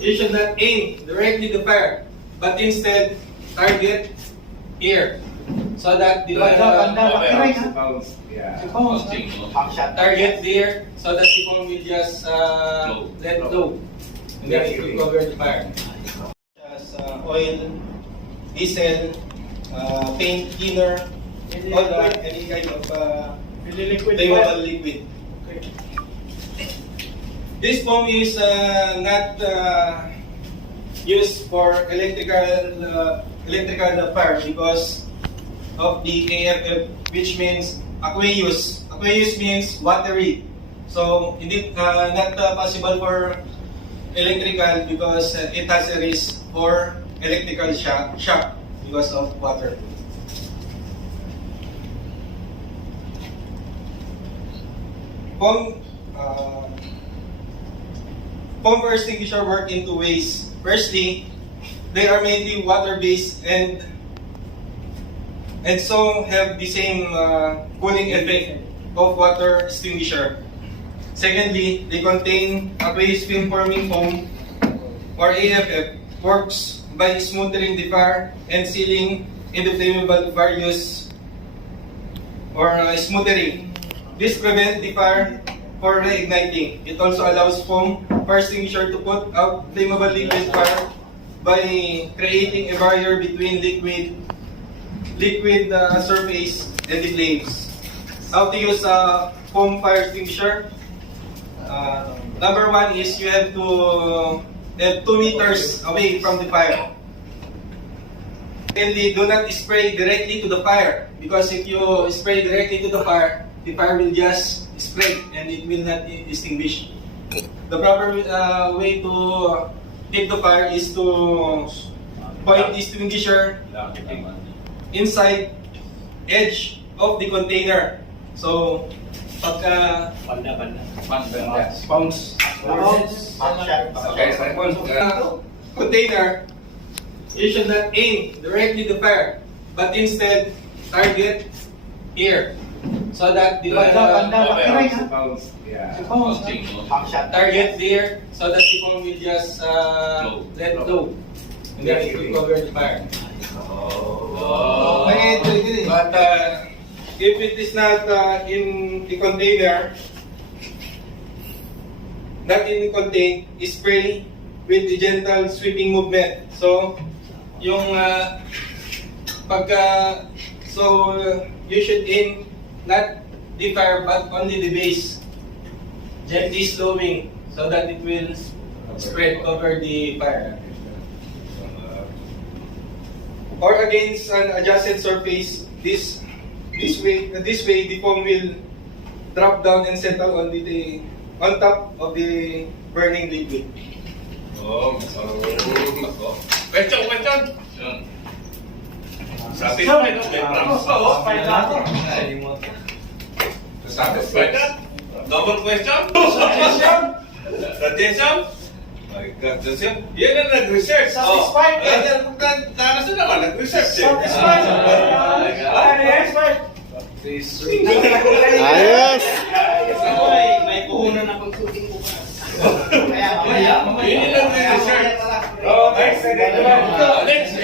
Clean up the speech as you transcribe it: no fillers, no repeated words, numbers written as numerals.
you should not aim directly the fire, but instead target here. So that the target there, so that the foam will just let go, and then it will cover the fire. As oil, diesel, paint thinner, all any kind of flammable liquid. This foam is not used for electrical fire because of the AFF, which means aqueous. Aqueous means watery. So hindi not possible for electrical because it has a risk for electrical shock because of water. Foam fire extinguisher work in two ways. Firstly, they are mainly water-based and so have the same cooling effect of water extinguisher. Secondly, they contain aqueous film forming foam, or AFF, works by smothering the fire and sealing in the flammable various or smothering. This prevents the fire for reigniting. It also allows foam fire extinguisher to put out flammable liquid fire by creating a barrier between liquid surface and the flames. How to use a foam fire extinguisher? Number one is you have to have 2 meters away from the fire. Secondly, do not spray directly to the fire, because if you spray directly to the fire will just spread and it will not extinguish. The proper way to take the fire is to point the extinguisher inside edge of the container. So, pagka container, you should not aim directly the fire, but instead target here, so that the target there, so that the foam will just let go, and then it will cover the fire. But if it is not in the container, spray with the gentle sweeping movement. So, yung you should aim not the fire but only the base, gently slowing, so that it will spread over the fire. Or against an adjacent surface, this way the foam will drop down and settle on top of the burning liquid. Question. Satisfied na? May promise pa, oh. Satisfied na? Double question? Suggestion? My God, yan ang nag-research. Satisfied? Danas na naman, nag-research. Satisfied? Ayos! May puhunan na pag-shooting ko pa. Yun yung nag-research. Okay, Next.